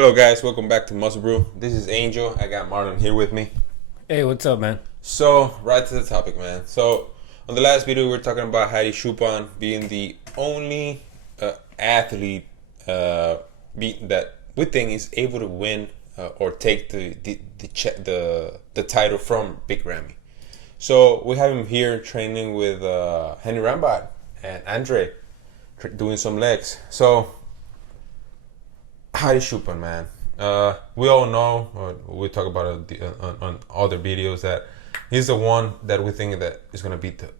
Hello guys, welcome back to Musclebrew. This is Angel. I got Marlon here with me. Hey, what's up, man? So, right to the topic, man. So, on the last video, we were talking about Hadi Choopan being the only athlete that we think is able to win or take the title from Big Ramy. So, we have him here training with Henry Rambat and Andre doing some legs. So, Hadi Choopan, man. We all know, we talk about it on other videos, that he's the one that we think that is going to beat the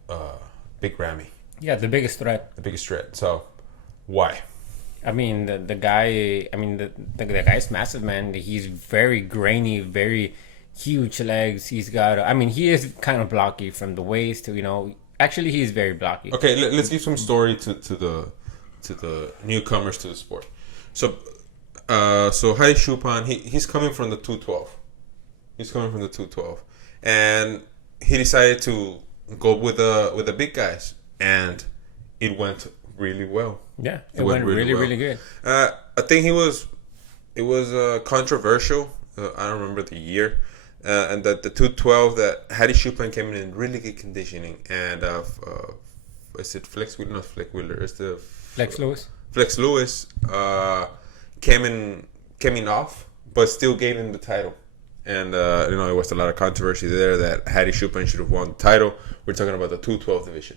Big Ramy. Yeah, the biggest threat. The biggest threat. So, why? I mean, the guy. I mean, the guy's massive, man. He's very grainy, very huge legs. He's got. I mean, he is kind of blocky from the waist to Actually, he's very blocky. Okay, let's give some story to the newcomers to the sport. So Hadi Choopan, he's coming from the 212. He's coming from the 212, and he decided to go with the big guys, and it went really well. Yeah, it went really well. Really good. I think it was controversial. I don't remember the year, and that the 212 that Hadi Choopan came in really good conditioning, and is it Flex Wheeler? Not Flex Wheeler. It's the Flex Lewis. Flex Lewis. Came in off, but still gave him the title. And there was a lot of controversy there that Hadi Choopan should have won the title. We're talking about the 212 division.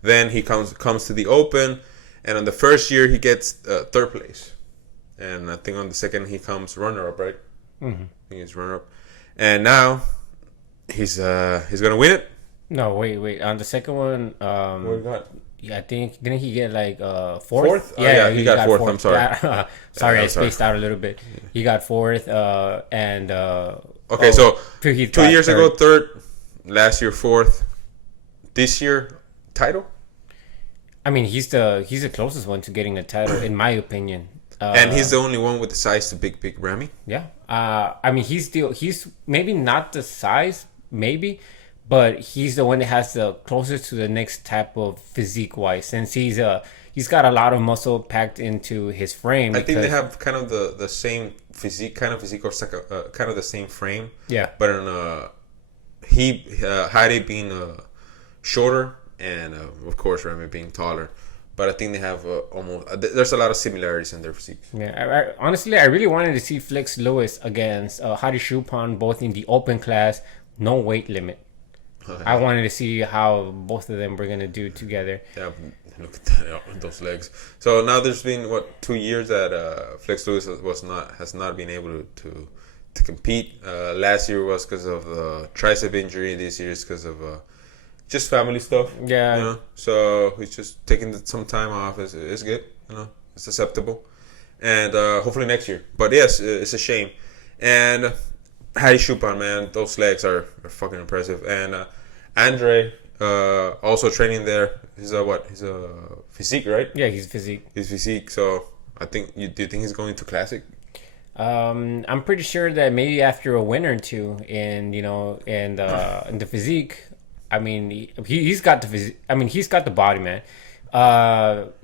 Then he comes to the Open, and on the first year he gets third place, and I think on the second he comes runner up, right? Mm-hmm. I think he's runner up, and now he's gonna win it. No, wait. On the second one, what we got? Yeah, I think didn't he get like fourth? Fourth? Yeah, he got fourth. I'm sorry. I spaced out a little bit. Yeah. He got fourth, and okay, so 2 years ago third, last year fourth, this year title. I mean, he's the closest one to getting a title, in my opinion. And he's the only one with the size to Big Ramy. Yeah. I mean, he's maybe not the size, maybe. But he's the one that has the closest to the next type of physique wise, since he's got a lot of muscle packed into his frame. I think they have kind of the same physique, or kind of the same frame. Yeah. But Hadi being shorter, and of course Ramy being taller. But I think they have there's a lot of similarities in their physique. Yeah. Honestly, I really wanted to see Flex Lewis against Hadi Choopan, both in the open class, no weight limit. I wanted to see how both of them were gonna do together. Yeah, look at those legs. So now there's been 2 years that Flex Lewis has not been able to compete. Last year was because of the tricep injury. This year is because of just family stuff. Yeah. So he's just taking some time off. It's good. It's acceptable, and hopefully next year. But yes, it's a shame. And Hadi Choopan, man, those legs are fucking impressive. And Andre, also training there. He's a physique, right? Yeah, he's physique. He's physique. So I think do you think he's going to classic? I'm pretty sure that maybe after a win or two in the physique. I mean, he's got the physique. I mean, he's got the body, man.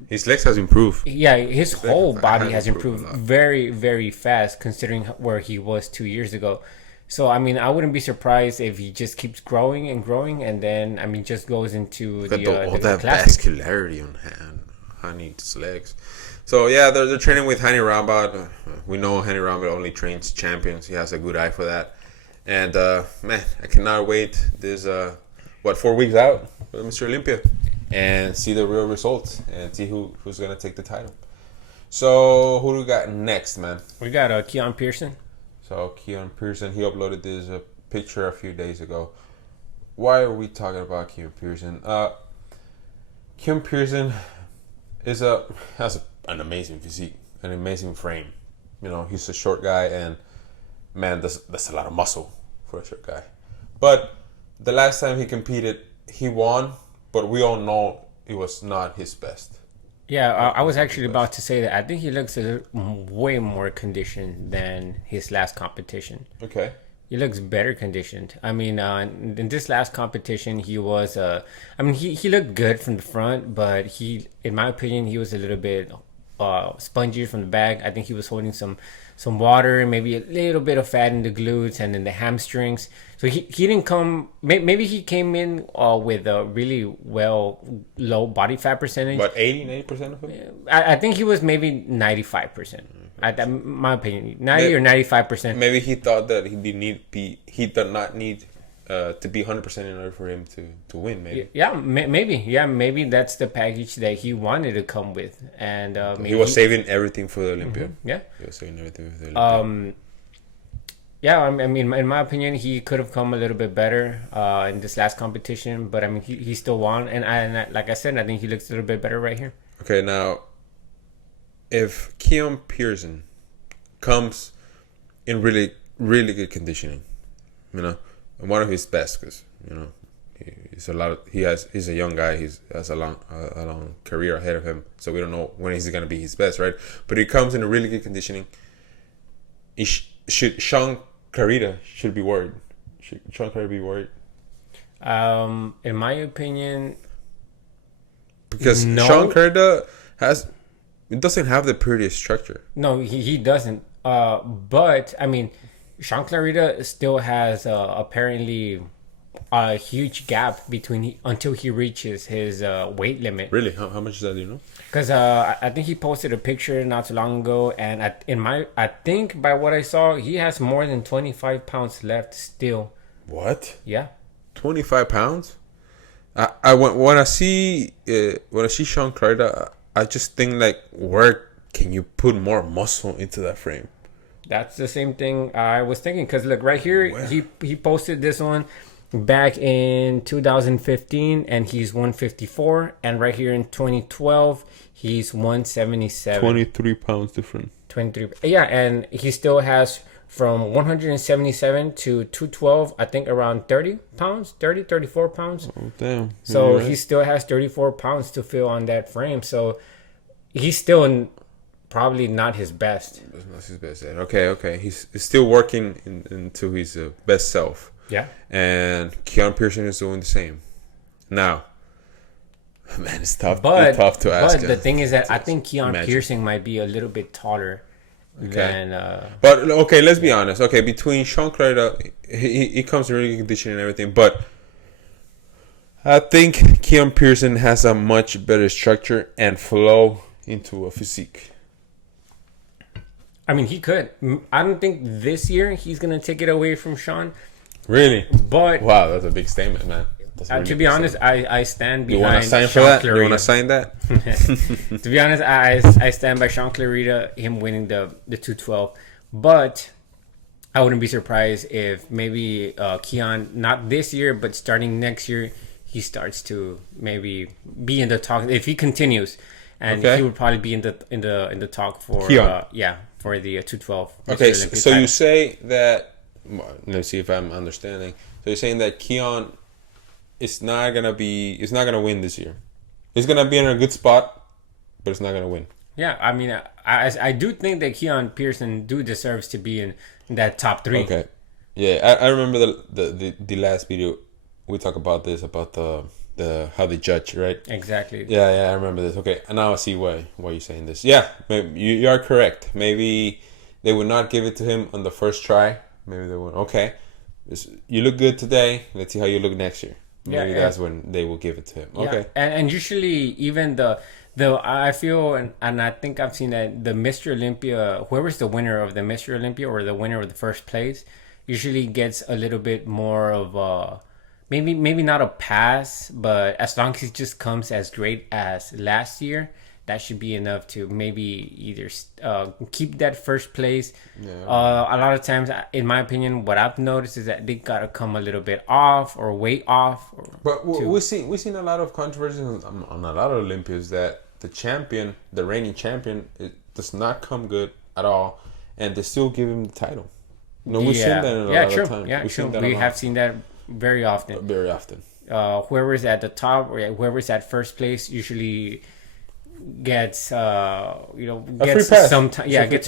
His legs has improved. Yeah, his whole body has improved very, very fast considering where he was 2 years ago. So, I mean, I wouldn't be surprised if he just keeps growing and growing, and then, I mean, just goes into all that vascularity on Hadi's legs. So, yeah, they're training with Henry Rambat. We know Henry Rambat only trains champions. He has a good eye for that. And, man, I cannot wait. There's, 4 weeks out for Mr. Olympia, and see the real results and see who's going to take the title. So, who do we got next, man? We got Keone Pearson. So Keone Pearson, he uploaded this picture a few days ago. Why are we talking about Keone Pearson? Keone Pearson has an amazing physique, an amazing frame. He's a short guy, and man, that's a lot of muscle for a short guy. But the last time he competed, he won, but we all know it was not his best. Yeah, I was actually about to say that. I think he looks way more conditioned than his last competition. Okay. He looks better conditioned. I mean, in this last competition, he looked good from the front, but in my opinion, he was a little bit spongy from the bag. I think he was holding some water, maybe a little bit of fat in the glutes and in the hamstrings. So he didn't come. Maybe he came in with a really low body fat percentage. What, 90% of it? I think he was maybe 95%. My opinion, 90 or 95%. Maybe he thought that he did not need to be 100% in order for him to win. Maybe. Yeah, maybe that's the package that he wanted to come with, and maybe he was saving everything for the Olympia. Mm-hmm, yeah, he was saving everything for the Olympia. Yeah, I mean, in my opinion, he could have come a little bit better in this last competition, but I mean, he still won, and like I said, I think he looks a little bit better right here. Okay, now, if Keone Pearson comes in really, really good conditioning, one of his best, because he's a young guy, he has a long career ahead of him, so we don't know when he's gonna be his best, right? But he comes in a really good conditioning. Sean Clarida should be worried. Should Sean Clarida be worried? In my opinion, because Sean Clarida doesn't have the prettiest structure. No, he doesn't. But I mean, Sean Clarida still has apparently a huge gap until he reaches his weight limit. Really? How much is that? Do you know? Because I think he posted a picture not too long ago, and I think by what I saw, he has more than 25 pounds left still. What? Yeah. 25 pounds? When I see Sean Clarida, I just think like, where can you put more muscle into that frame? That's the same thing I was thinking. Because look, right here, he posted this one back in 2015, and he's 154. And right here in 2012, he's 177. 23 pounds different. 23. Yeah, and he still has from 177 to 212, I think around 34 pounds. Oh, damn. So he still has 34 pounds to fill on that frame. So he's still probably not his best. That's not his best. Okay. He's still working into his best self. Yeah. And Keone Pearson is doing the same. Now, man, it's tough. It's tough to ask. But the thing is that I think Keone Pearson might be a little bit taller than. But okay, let's be honest. Okay, between Sean Clarida, he comes in really good condition and everything, but I think Keone Pearson has a much better structure and flow into a physique. I mean, he could. I don't think this year he's gonna take it away from Sean. Really? But wow, that's a big statement, man. Really to be honest, I stand behind. You want to sign for that? You want to sign that? To be honest, I stand by Sean Clarida, him winning the 212. But I wouldn't be surprised if maybe Keone, not this year, but starting next year, he starts to maybe be in the talk if he continues, and he would probably be in the talk for for the 212. Okay, so you say that. Let's see if I'm understanding. So you're saying that Keone is not gonna win this year. He's gonna be in a good spot, but it's not gonna win. Yeah, I mean, I do think that Keone Pearson deserves to be in that top 3. Okay, yeah, I remember the last video we talked about this, about the how they judge, right? Exactly. Yeah, I remember this. Okay, and now I see why you're saying this. Yeah, you are correct. Maybe they would not give it to him on the first try. Maybe they would. Okay, you look good today. Let's see how you look next year. Maybe that's when they will give it to him. Okay. Yeah. And usually even the I feel and I think I've seen that the Mr. Olympia, whoever's the winner of the Mr. Olympia or the winner of the first place, usually gets a little bit more of maybe not a pass, but as long as it just comes as great as last year, that should be enough to maybe either keep that first place. Yeah. A lot of times, in my opinion, what I've noticed is that they gotta come a little bit off or way off. But we've seen a lot of controversies on a lot of Olympias that the reigning champion, it does not come good at all, and they still give him the title. We've seen that a lot of times. Yeah, true. We have seen that very often. Very often. Whoever's at the top or whoever's at first place usually gets a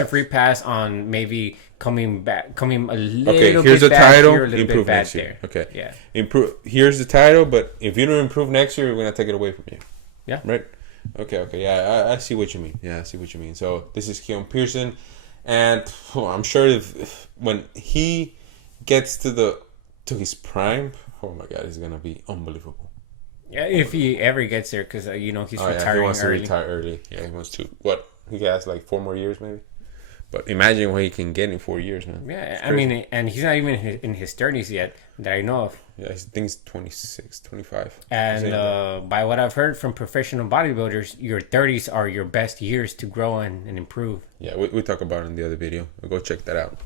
free pass on maybe coming a little here's bit the back title, here, a little improve bit next back year. there. Okay. Yeah. Here's the title, but if you don't improve next year, we're gonna take it away from you. Yeah. Right. Okay, yeah, I see what you mean. Yeah, I see what you mean. So this is Keone Pearson, and I'm sure if when he gets to his prime, oh my God, it's gonna be unbelievable. Yeah, if he ever gets there, because he's Oh yeah, he retiring wants to early. retire early. Yeah, he wants to. What he has like 4 more years maybe. But imagine what he can get in 4 years, man. Yeah, I mean, and he's not even in his 30s yet that I know of. Yeah, I think he's 26, 25. And by what I've heard from professional bodybuilders, your 30s are your best years to grow and improve. Yeah, we talk about it in the other video. Go check that out.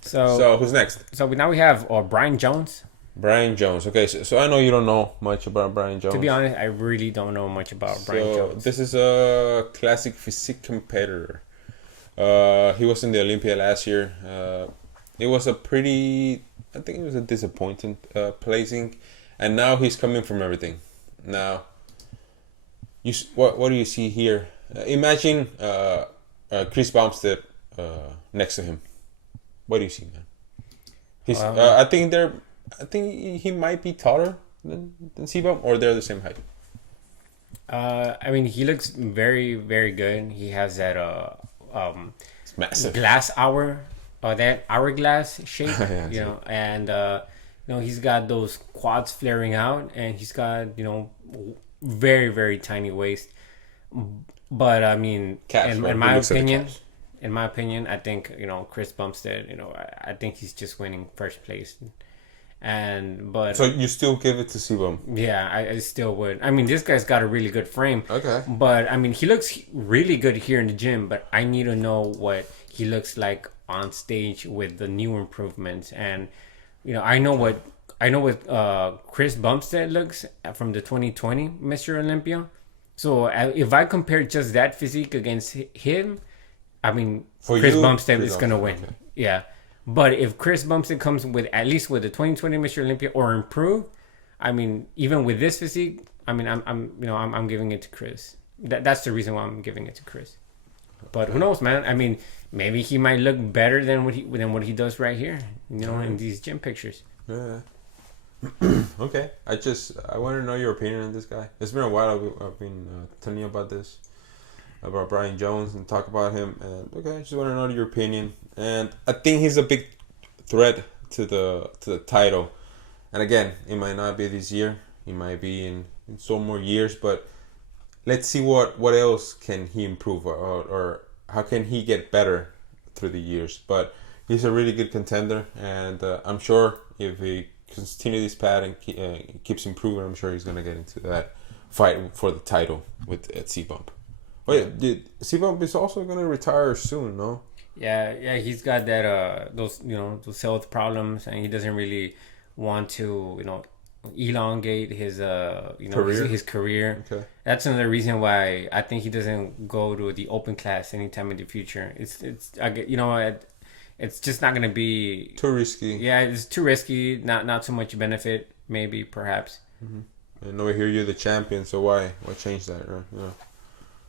So, So who's next? So now we have Bryan Jones. Bryan Jones. Okay, so I know you don't know much about Bryan Jones. To be honest, I really don't know much about Bryan Jones. This is a classic physique competitor. He was in the Olympia last year. It was I think it was a disappointing placing, and now he's coming from everything. Now, what do you see here? Imagine Chris Bumstead next to him. What do you see, man? He's. I think he might be taller than C-Bump, or they're the same height. I mean, he looks very, very good. He has that It's massive. that hourglass shape, Yeah, and he's got those quads flaring out, and he's got very, very tiny waist. But I mean, in my opinion, I think Chris Bumstead. I think he's just winning first place. But so you still give it to C-Bump? Yeah, I still would. I mean, this guy's got a really good frame. Okay. But I mean, he looks really good here in the gym. But I need to know what he looks like on stage with the new improvements. And I know what Chris Bumstead looks from the 2020 Mr. Olympia. So if I compare just that physique against him, I mean, Chris Bumstead is gonna win. Okay. Yeah. But if Chris Bumstead comes with at least with the 2020 Mr. Olympia or improve, I mean, even with this physique, I mean, I'm giving it to Chris. That's the reason why I'm giving it to Chris. But who knows, man? I mean, maybe he might look better than what he does right here, in these gym pictures. Yeah. Okay. I want to know your opinion on this guy. It's been a while I've been telling you about Bryan Jones and talk about him. And okay, I just want to know your opinion. And I think he's a big threat to the title. And again, it might not be this year. It might be in some more years. But let's see what else can he improve or how can he get better through the years. But he's a really good contender. And I'm sure if he continue this path and keeps improving, I'm sure he's going to get into that fight for the title at C-Bump. Wait, C-Bump is also going to retire soon, no? Yeah, he's got that those health problems, and he doesn't really want to elongate his career. His career. Okay. That's another reason why I think he doesn't go to the open class anytime in the future. It's just not gonna be too risky. Yeah, it's too risky. Not so much benefit, maybe perhaps. Mm-hmm. And over here you're the champion, so why change that, right? Yeah.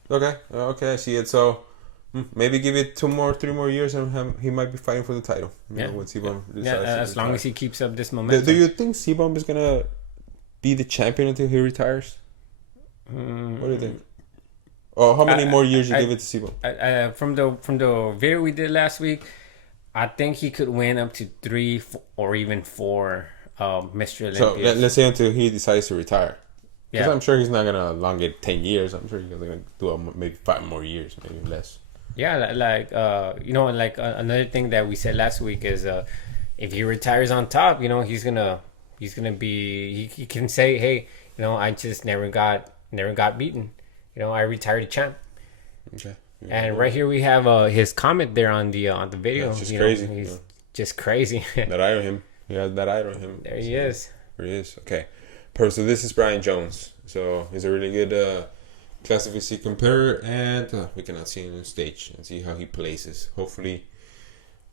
Okay, I see it. So maybe give it 3 more years, and he might be fighting for the title. When C-Bump as long as he keeps up this momentum. Do you think C-Bump is gonna be the champion until he retires? What do you think? Oh, how many more years you give it to C-Bump? From the video we did last week, I think he could win up to 3 or even 4 Mr. Olympia. So let's say until he decides to retire. Because I'm sure he's not going to elongate 10 years. I'm sure he's going to do maybe 5 more years, maybe less. Yeah, another thing that we said last week is if he retires on top, he's gonna be he can say, hey, I just never got beaten. I retired a champ. Okay. Yeah, and right here we have his comment there on the video. That's just crazy. He's just crazy. That eye on him. He has that eye on him. There he is. There he is. Okay. So this is Bryan Jones. So he's a really good classic physique competitor, and we cannot see him on stage and see how he places. Hopefully,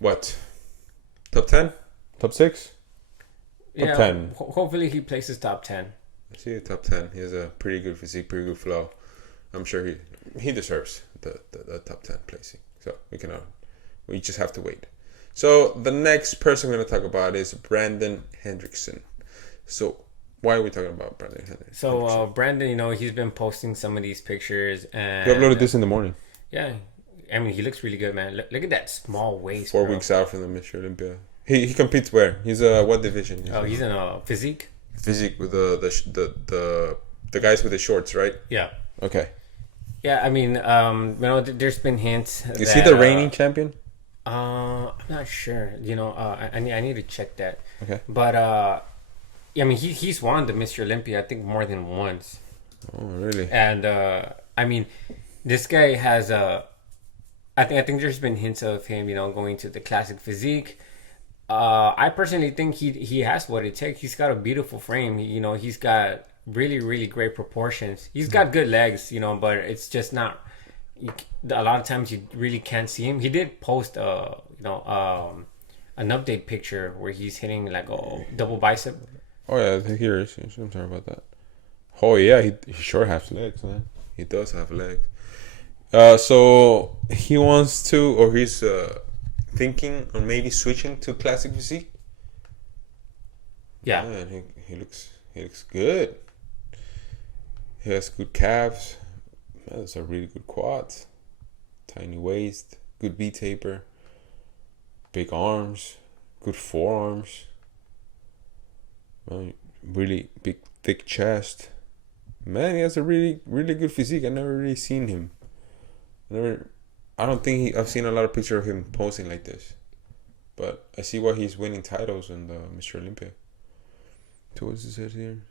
top 10, top 6, top 10. Hopefully he places top 10. I see a top 10. He has a pretty good physique, pretty good flow. I'm sure he deserves the top 10 placing. So we just have to wait. So the next person I'm going to talk about is Brandon Hendrickson. So Why are we talking about Brandon Hendrickson? So Brandon, he's been posting some of these pictures, and He uploaded this in the morning. Yeah, I mean, he looks really good, man. Look at that small waist. 4 weeks out from the Mr. Olympia. He competes where? He's what division? He's in physique. Physique with the guys with the shorts, right? Yeah. Okay. Yeah, I mean, there's been hints. Is he the reigning champion? I'm not sure. I need to check that. Okay. But I mean, he's won the Mr. Olympia, I think, more than once. Oh, really? And I mean, this guy has I think there's been hints of him, going to the classic physique. I personally think he has what it takes. He's got a beautiful frame. He's got really, really great proportions. He's got good legs, but it's just not. A lot of times you really can't see him. He did post an update picture where he's hitting like a double bicep. Oh yeah, here is. I'm sorry about that. Oh yeah, he sure has legs, man. He does have legs. So he wants to, or he's thinking on maybe switching to classic physique. Yeah, man, he looks good. He has good calves. Man, those are really good quads. Tiny waist, good V taper, big arms, good forearms. Really big, thick chest. Man, he has a really, really good physique. I've never really seen him. I don't think I've seen a lot of pictures of him posing like this. But I see why he's winning titles in the Mr. Olympia. So what's it says here?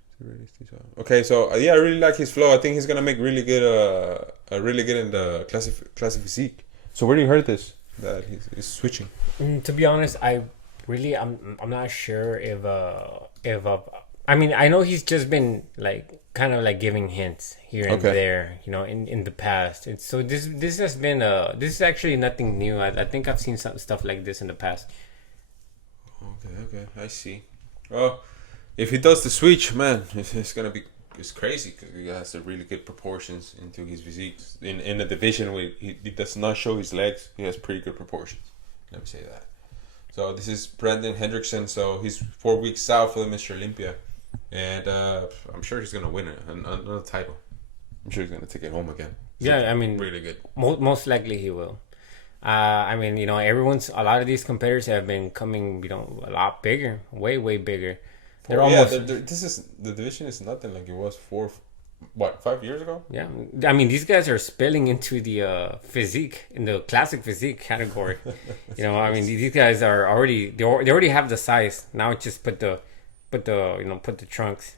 Okay, so I really like his flow. I think he's gonna make really good in the classic physique. So where do you heard this? That he's switching. To be honest, I'm not sure if I mean, I know he's just been like kind of like giving hints here and there, in the past. And so this has been this is actually nothing new. I think I've seen some stuff like this in the past. Okay, I see. Well, if he does the switch, man, it's gonna be crazy because he has a really good proportions into his physique. In a division where he does not show his legs, he has pretty good proportions. Let me say that. So this is Brandon Hendrickson. So he's 4 weeks out for the Mr. Olympia, and I'm sure he's gonna win another title. I'm sure he's gonna take it home again. Yeah, I mean, really good. Most likely he will. I mean, a lot of these competitors have been coming, a lot bigger, way bigger. They're almost. The division is nothing like it was 5 years ago. Yeah, I mean, these guys are spilling into the physique, in the classic physique category. I mean, these guys are already they already have the size. Now just put the trunks.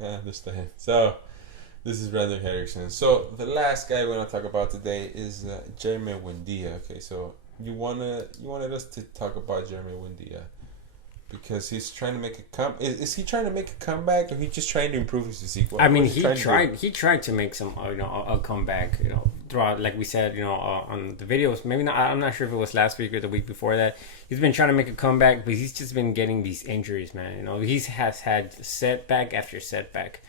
I understand. So this is Brandon Hendrickson. So the last guy we're gonna talk about today is Jeremy Buendia. Okay, so you wanted us to talk about Jeremy Buendia because he's trying to make Is he trying to make a comeback, or he just trying to improve his physique? I mean, he tried to make some a comeback. Throughout, like we said, on the videos. Maybe not. I'm not sure if it was last week or the week before that. He's been trying to make a comeback, but he's just been getting these injuries, man. He has had setback after setback.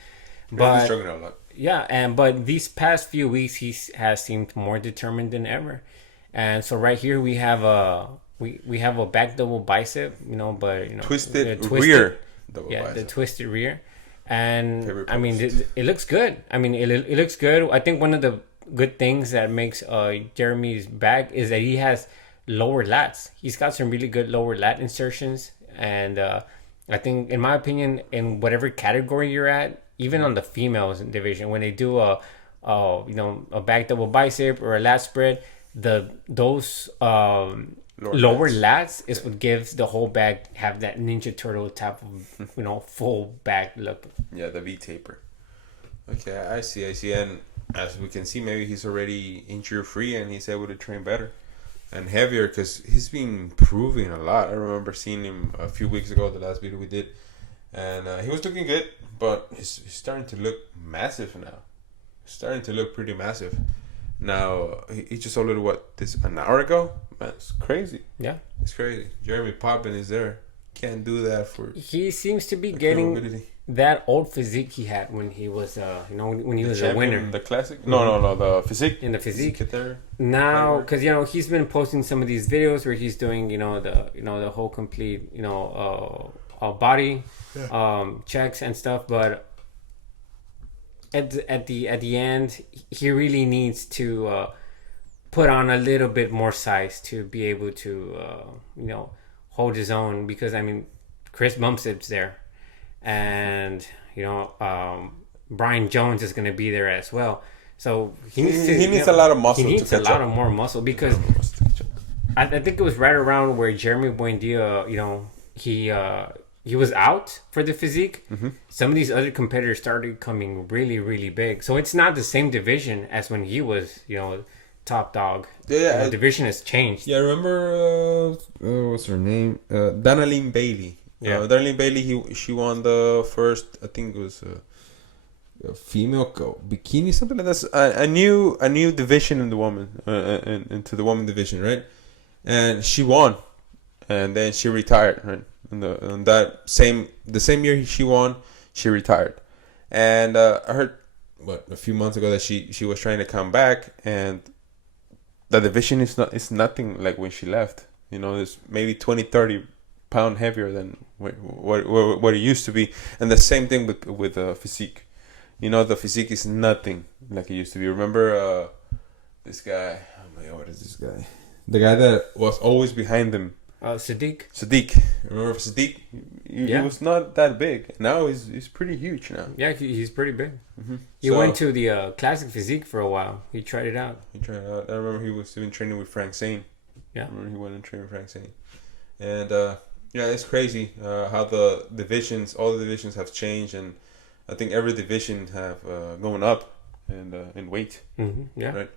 But he's struggling a lot. Yeah, but these past few weeks he has seemed more determined than ever. And so right here we have we have a back double bicep, but twisted rear double bicep. The twisted rear. And I mean it looks good. I mean it looks good. I think one of the good things that makes Jeremy's back is that he has lower lats. He's got some really good lower lat insertions, and I think, in my opinion, in whatever category you're at, even on the females division, when they do a back double bicep or a lat spread, those lower lats is what gives the whole back have that Ninja Turtle type of full back look. Yeah, the V taper. Okay, I see, and as we can see, maybe he's already injury free and he's able to train better and heavier because he's been improving a lot. I remember seeing him a few weeks ago, the last video we did, and he was looking good, but he's starting to look massive now. He's starting to look pretty massive. Now, he just uploaded an hour ago? Man, it's crazy. Yeah. It's crazy. Jeremy Poppin is there. Can't do that for... He seems to be getting that old physique he had when he was, when he was a winner. The classic? No, the physique. In the physique. There. Now, because, he's been posting some of these videos where he's doing, the whole complete, body checks and stuff, but at the end, he really needs to put on a little bit more size to be able to hold his own, because I mean Chris Bumstead's there, and Bryan Jones is going to be there as well. So he needs a lot of muscle. He needs a lot of more muscle, because I think it was right around where Jeremy Buendia, he was out for the physique. Mm-hmm. Some of these other competitors started coming really, really big. So it's not the same division as when he was, top dog. Yeah, the division has changed. Yeah, I remember what's her name? Danaline Bailey. Yeah, Danaline Bailey. She won the first. I think it was a female bikini, something like that. A new division in the woman, into the woman division, right? And she won, and then she retired, right? The same year she won, she retired. And I heard a few months ago that she was trying to come back, and the division is nothing like when she left. It's maybe 20-30 pound heavier than what it used to be. And the same thing with physique. The physique is nothing like it used to be. Remember this guy? Oh my God, what is this guy? The guy that was always behind them. Sadiq. Remember Sadiq? He was not that big. Now he's pretty huge now. Yeah, he's pretty big. Mm-hmm. He went to the classic physique for a while. He tried it out. I remember he was even training with Frank Zane. Yeah. I remember he went and trained with Frank Zane. And it's crazy how all the divisions have changed, and I think every division have going up in weight. Mm-hmm. Yeah. Right.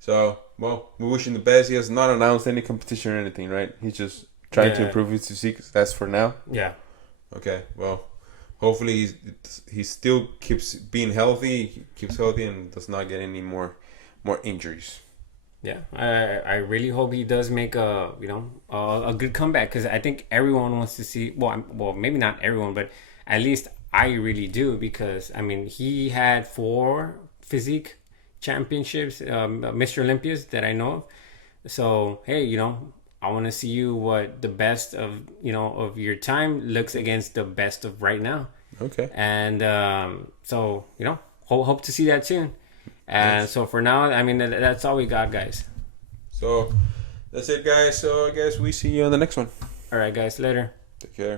So, well, we wish him the best. He has not announced any competition or anything, right? He's just trying to improve his physique. That's for now. Yeah. Okay. Well, hopefully he still keeps being healthy. He keeps healthy and does not get any more injuries. Yeah, I really hope he does make a good comeback, because I think everyone wants to see. Well, maybe not everyone, but at least I really do, because I mean he had 4 physique championships, Mr. Olympias that I know of. So hey, I want to see you what the best of of your time looks against the best of right now. Okay. And so hope to see that soon. And nice. So for now, I mean that's all we got, guys. So that's it, guys. So I guess we see you on the next one. All right, guys. Later. Take care.